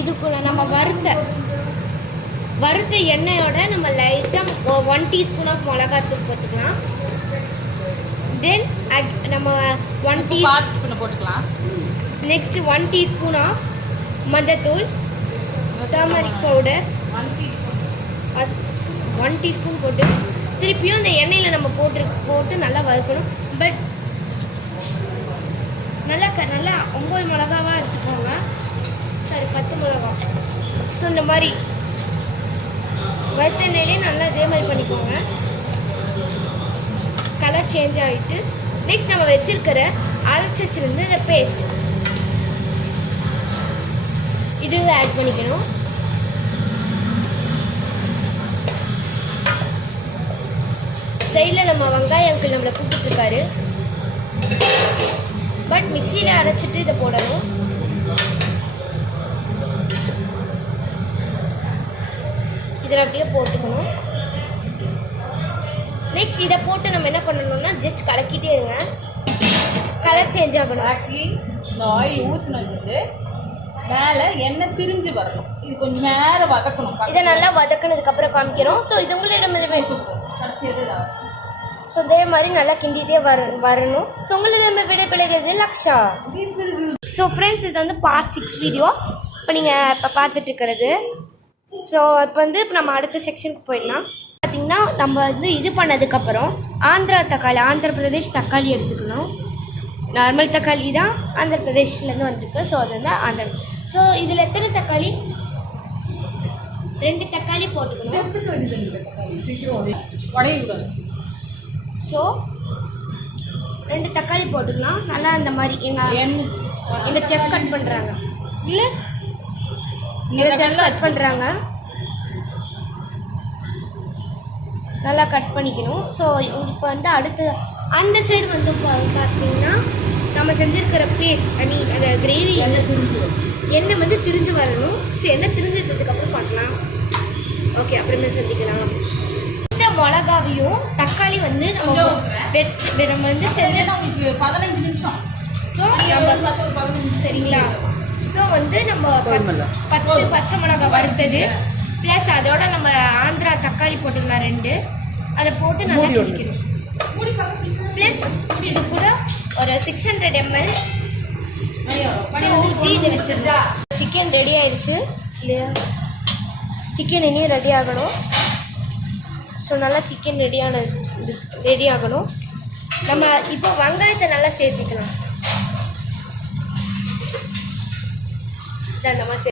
இதுக்குள்ள நம்ம வறுத்த எண்ணெயோட நம்ம லைட்டாக 1 டீஸ்பூன் ஆஃப் மிளகாத்தூள் போட்டுக்கலாம். தென் நம்ம 1 டீஸ்பூன் போட்டுக்கலாம். நெக்ஸ்ட் 1 டீஸ்பூன் ஆஃப் மஞ்சத்தூள், டர்மரிக் பவுடர் 1 டீஸ்பூன் போட்டு திருப்பியும் இந்த எண்ணெயில் நம்ம போட்டு நல்லா வறுக்கணும். பட் நல்லா 9 மிளகாவாக எடுத்துக்கோங்க, சாரி 10 மிளகா. ஸோ இந்த மாதிரி வறுத்த எண்ணெயிலே நல்லா இதே மாதிரி பண்ணிக்கோங்க. கலர் சேஞ்ச் ஆகிட்டு நெக்ஸ்ட் நம்ம வச்சிருக்கிற அரைச்சி வச்சிருந்து இந்த பேஸ்ட் இதுவும் ஆட் பண்ணிக்கணும். சைடில் நம்ம வெங்காய அங்கிள் நம்மளை கூப்பிட்டுருக்காரு. பட் மிக்சியில் அரைச்சிட்டு இதை போடணும். இதில் அப்படியே போட்டுக்கணும். நெக்ஸ்ட் இதை போட்டு நம்ம என்ன பண்ணணும்னா ஜஸ்ட் கலக்கிட்டே இருங்க, கலர் சேஞ்ச் ஆகணும். ஆக்சுவலி இந்த ஆயில் ஊற்றினது மேலே எண்ணெய் திரிஞ்சு வரணும். இது கொஞ்சம் நேரம் வதக்கணும். இதை நல்லா வதக்கினதுக்கப்புறம் காமிக்கிறோம். ஸோ இது உங்களிடம் ஸோ இதே மாதிரி நல்லா கிண்டிகிட்டே வரணும். ஸோ உங்களிடம் விடைபெறுகிறது லக்ஷா. ஸோ ஃப்ரெண்ட்ஸ், இது வந்து பார்ட் 6 வீடியோ இப்போ நீங்கள் இப்போ பார்த்துட்டு இருக்கிறது. ஸோ இப்போ வந்து இப்போ நம்ம அடுத்த செக்ஷனுக்கு போயிடலாம். பார்த்திங்கன்னா நம்ம வந்து இது பண்ணதுக்கப்புறம் ஆந்திர பிரதேஷ் தக்காளி எடுத்துக்கணும். நார்மல் தக்காளி தான் ஆந்திர பிரதேஷ்லேருந்து வந்திருக்கு. ஸோ அது வந்து ஆந்திர. ஸோ இதில் எத்தனை தக்காளி? 2 தக்காளி போட்டுக்கணும். ஸோ 2 தக்காளி போட்டுக்கலாம். நல்லா இந்த மாதிரி எங்கள் செஃப் கட் பண்ணுறாங்க, இல்லை எங்கள் செஃப் கட் பண்ணுறாங்க, நல்லா கட் பண்ணிக்கணும். ஸோ இப்போ வந்து அடுத்து அந்த சைடு வந்து பார்த்தீங்கன்னா நம்ம செஞ்சுருக்கிற பேஸ்ட் அந்த கிரேவி எண்ணெய் வந்து திரிஞ்சு வரணும். ஸோ எண்ணெய் திரிஞ்சதுக்கப்புறம் பார்க்கலாம். ஓகே, அப்புறமே சந்திக்கலாம். இந்த மிளகாவையும் தக்காளி வந்து நம்ம வந்து செஞ்சு 15 நிமிஷம். ஸோ நம்ம 15 சரிங்களா? ஸோ வந்து நம்ம 10 பச்சை மிளகா வறுத்தது ப்ளஸ் அதோட நம்ம ஆந்திரா தக்காளி போட்டுக்கலாம் 2, அதை போட்டு நல்லா பிடிக்கணும். ப்ளஸ் இது கூட ஒரு 600 ml ஊற்றி இதை வச்சுருந்தோம். சிக்கன் ரெடி ஆயிடுச்சு இல்லையா? சிக்கன் இனியும் ரெடி ஆகணும். ஸோ நல்லா சிக்கன் ரெடி ஆகணும். நம்ம இப்போ வெங்காயத்தை நல்லா சேர்த்துக்கலாம். நம்ம